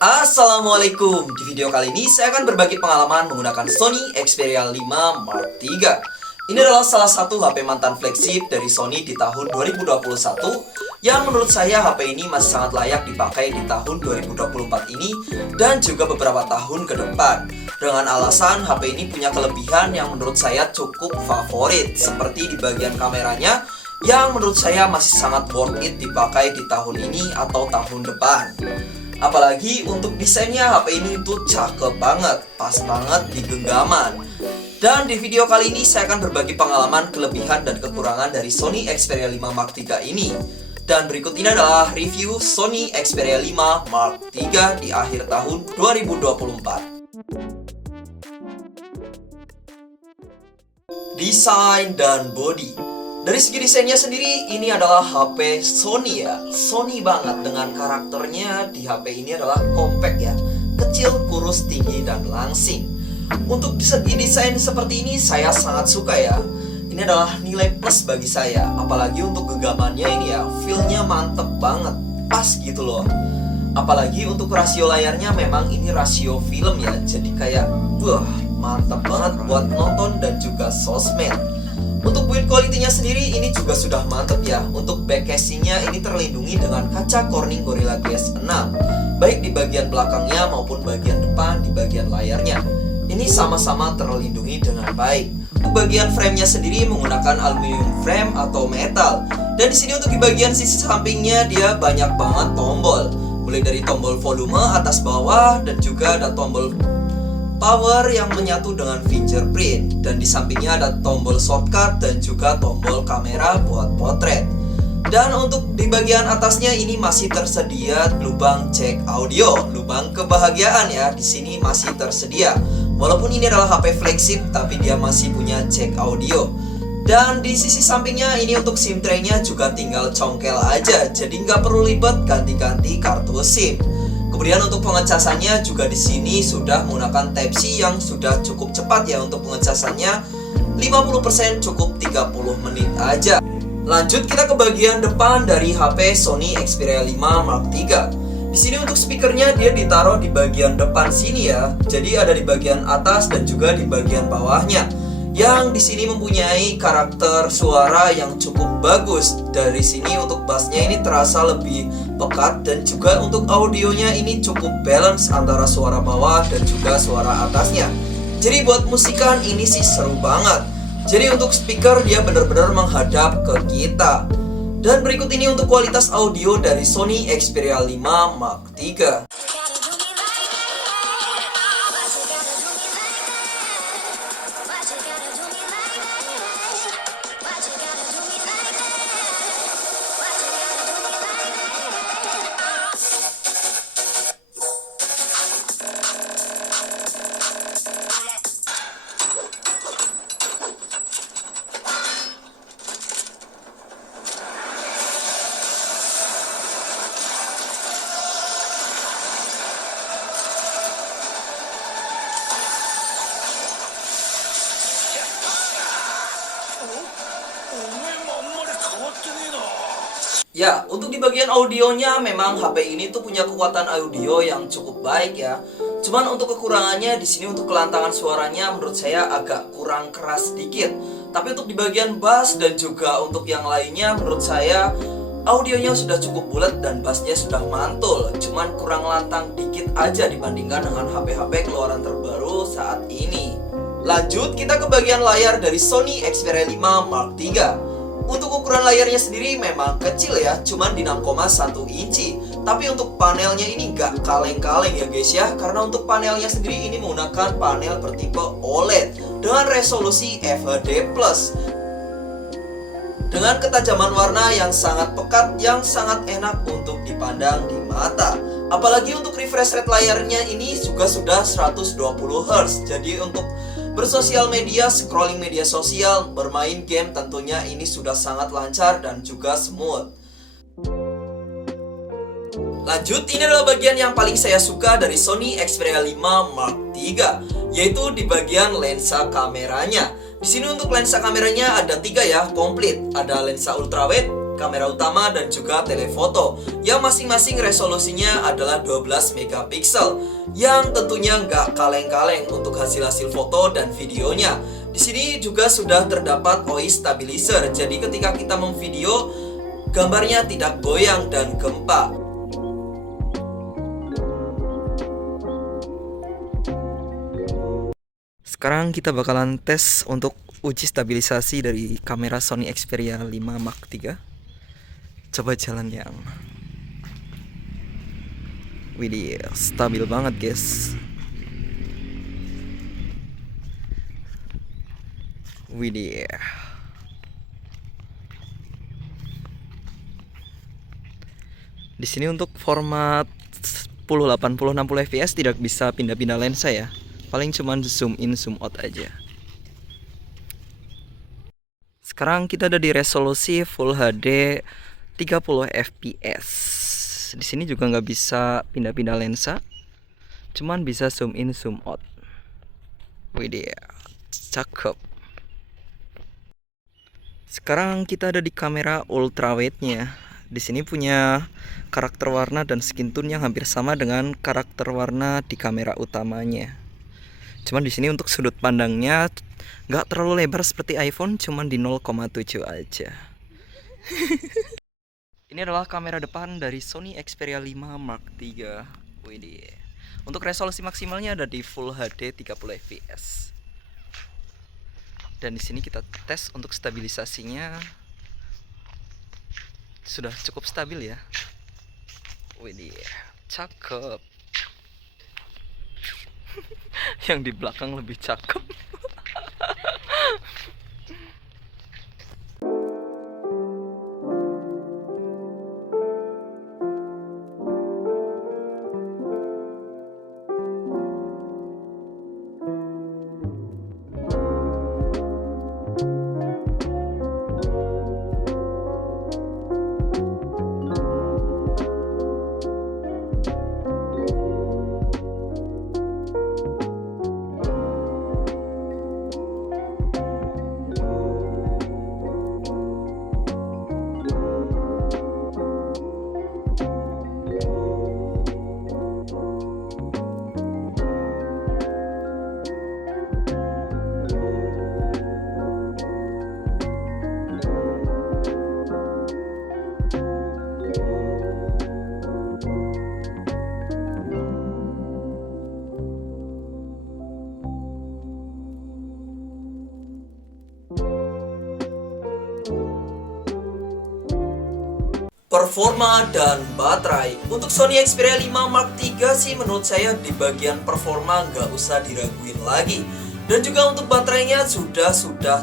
Assalamualaikum. Di video kali ini saya akan berbagi pengalaman menggunakan Sony Xperia 5 Mark III. Ini adalah salah satu HP mantan flagship dari Sony di tahun 2021 yang menurut saya HP ini masih sangat layak dipakai di tahun 2024 ini dan juga beberapa tahun ke depan. Dengan alasan HP ini punya kelebihan yang menurut saya cukup favorit, seperti di bagian kameranya yang menurut saya masih sangat worth it dipakai di tahun ini atau tahun depan. Apalagi untuk desainnya, HP ini tuh cakep banget, pas banget di genggaman. Dan di video kali ini saya akan berbagi pengalaman, kelebihan, dan kekurangan dari Sony Xperia 5 Mark III ini. Dan berikut ini adalah review Sony Xperia 5 Mark III di akhir tahun 2024. Desain dan body. Dari segi desainnya sendiri, ini adalah HP Sony ya. Sony banget dengan karakternya di HP ini adalah compact ya. Kecil, kurus, tinggi, dan langsing. Untuk segi desain seperti ini saya sangat suka ya. Ini adalah nilai plus bagi saya. Apalagi untuk genggamannya ini ya, feel-nya mantep banget. Pas gitu loh. Apalagi untuk rasio layarnya memang ini rasio film ya. Jadi kayak, mantep banget buat nonton dan juga sosmed. Untuk build quality-nya sendiri ini juga sudah mantep ya. Untuk back casing-nya ini terlindungi dengan kaca Corning Gorilla Glass 6, baik di bagian belakangnya maupun bagian depan di bagian layarnya. Ini sama-sama terlindungi dengan baik. Untuk bagian frame-nya sendiri menggunakan aluminium frame atau metal. Dan di sini untuk di bagian sisi sampingnya dia banyak banget tombol. Mulai dari tombol volume atas bawah dan juga ada tombol power yang menyatu dengan fingerprint, dan di sampingnya ada tombol shortcut dan juga tombol kamera buat potret. Dan untuk di bagian atasnya ini masih tersedia lubang jack audio, lubang kebahagiaan ya, di sini masih tersedia. Walaupun ini adalah HP flagship tapi dia masih punya jack audio. Dan di sisi sampingnya ini untuk SIM tray-nya juga tinggal congkel aja, jadi nggak perlu ribet ganti-ganti kartu SIM. Kemudian untuk pengecasannya juga di sini sudah menggunakan Type-C yang sudah cukup cepat ya. Untuk pengecasannya 50% cukup 30 menit aja. Lanjut kita ke bagian depan dari HP Sony Xperia 5 Mark III. Di sini untuk speakernya dia ditaruh di bagian depan sini ya. Jadi ada di bagian atas dan juga di bagian bawahnya. Yang di sini mempunyai karakter suara yang cukup bagus. Dari sini untuk bassnya ini terasa lebih pekat, dan juga untuk audionya ini cukup balance antara suara bawah dan juga suara atasnya. Jadi buat musikan ini sih seru banget. Jadi untuk speaker dia benar-benar menghadap ke kita. Dan berikut ini untuk kualitas audio dari Sony Xperia 5 Mark III. Ya, untuk di bagian audionya memang HP ini tuh punya kekuatan audio yang cukup baik ya. Cuman untuk kekurangannya di sini untuk kelantangan suaranya menurut saya agak kurang keras sedikit. Tapi untuk di bagian bass dan juga untuk yang lainnya menurut saya audionya sudah cukup bulat dan bassnya sudah mantul. Cuman kurang lantang dikit aja dibandingkan dengan HP-HP keluaran terbaru saat ini. Lanjut kita ke bagian layar dari Sony Xperia 5 Mark III. Untuk ukuran layarnya sendiri memang kecil ya, cuman di 6,1 inci. Tapi untuk panelnya ini nggak kaleng-kaleng ya guys ya, karena untuk panelnya sendiri ini menggunakan panel bertipe OLED dengan resolusi FHD+, dengan ketajaman warna yang sangat pekat, yang sangat enak untuk dipandang di mata. Apalagi untuk refresh rate layarnya ini juga sudah 120 Hz. Jadi untuk bersosial media, scrolling media sosial, bermain game tentunya ini sudah sangat lancar dan juga smooth. Lanjut, ini adalah bagian yang paling saya suka dari Sony Xperia 5 Mark III, yaitu di bagian lensa kameranya. Di sini untuk lensa kameranya ada 3 ya, komplit. Ada lensa ultrawide, kamera utama dan juga telefoto yang masing-masing resolusinya adalah 12 megapiksel yang tentunya nggak kaleng-kaleng untuk hasil-hasil foto dan videonya. Di sini juga sudah terdapat noise stabilizer, jadi ketika kita memvideo gambarnya tidak goyang dan gempa. Sekarang kita bakalan tes untuk uji stabilisasi dari kamera Sony Xperia 5 Mark III. Coba jalan yang widih, stabil banget guys. Widih. Di sini untuk format 1080 60 fps tidak bisa pindah-pindah lensa ya. Paling cuman zoom in zoom out aja. Sekarang kita ada di resolusi Full HD 30 fps. Di sini juga nggak bisa pindah-pindah lensa, cuman bisa zoom in zoom out. Widih, cakep. Sekarang kita ada di kamera ultrawide-nya. Di sini punya karakter warna dan skin tone yang hampir sama dengan karakter warna di kamera utamanya. Cuman di sini untuk sudut pandangnya nggak terlalu lebar seperti iPhone, cuman di 0,7 aja. Ini adalah kamera depan dari Sony Xperia 5 Mark III. Widih. Untuk resolusi maksimalnya ada di Full HD 30 fps. Dan di sini kita tes untuk stabilisasinya. Sudah cukup stabil ya. Widih, cakep. Yang di belakang lebih cakep. Performa dan baterai. Untuk Sony Xperia 5 Mark III sih menurut saya di bagian performa nggak usah diraguin lagi. Dan juga untuk baterainya sudah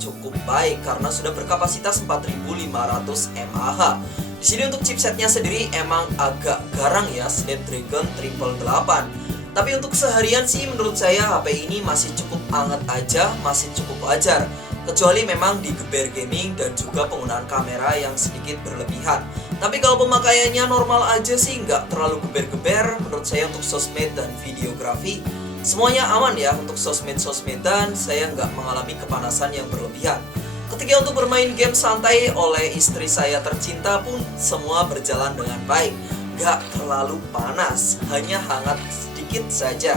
cukup baik karena sudah berkapasitas 4500 mAh. Di sini untuk chipsetnya sendiri emang agak garang ya, Snapdragon 888. Tapi untuk seharian sih menurut saya HP ini masih cukup hangat aja, masih cukup wajar. Kecuali memang di geber gaming dan juga penggunaan kamera yang sedikit berlebihan. Tapi kalau pemakaiannya normal aja sih, nggak terlalu geber-geber. Menurut saya untuk sosmed dan videografi semuanya aman ya. Untuk sosmed-sosmedan saya nggak mengalami kepanasan yang berlebihan. Ketika untuk bermain game santai oleh istri saya tercinta pun semua berjalan dengan baik. Nggak terlalu panas, hanya hangat sedikit saja.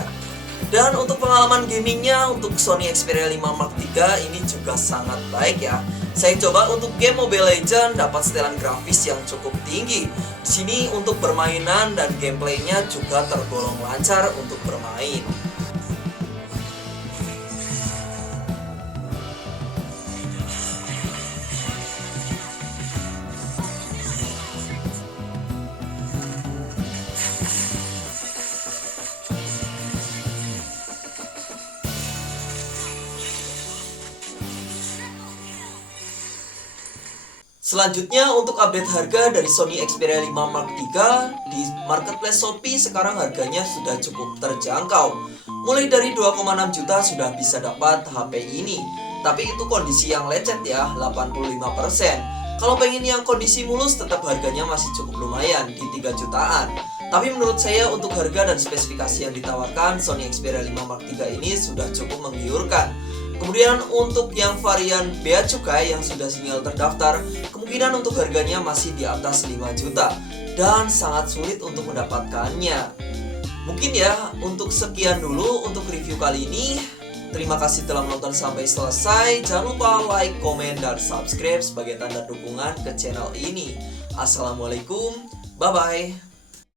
Dan untuk pengalaman gamingnya untuk Sony Xperia 5 Mark III ini juga sangat baik ya. Saya coba untuk game Mobile Legends dapat setelan grafis yang cukup tinggi. Di sini untuk permainan dan gameplaynya juga tergolong lancar untuk bermain. Selanjutnya untuk update harga dari Sony Xperia 5 Mark III di marketplace Shopee sekarang harganya sudah cukup terjangkau. Mulai dari 2,6 juta sudah bisa dapat HP ini. Tapi itu kondisi yang lecet ya, 85%. Kalau pengen yang kondisi mulus tetap harganya masih cukup lumayan di 3 jutaan. Tapi menurut saya untuk harga dan spesifikasi yang ditawarkan Sony Xperia 5 Mark III ini sudah cukup menggiurkan. Kemudian untuk yang varian bea cukai yang sudah single terdaftar, kemungkinan untuk harganya masih di atas 5 juta dan sangat sulit untuk mendapatkannya. Mungkin ya, untuk sekian dulu untuk review kali ini. Terima kasih telah menonton sampai selesai. Jangan lupa like, komen, dan subscribe sebagai tanda dukungan ke channel ini. Assalamualaikum, bye-bye.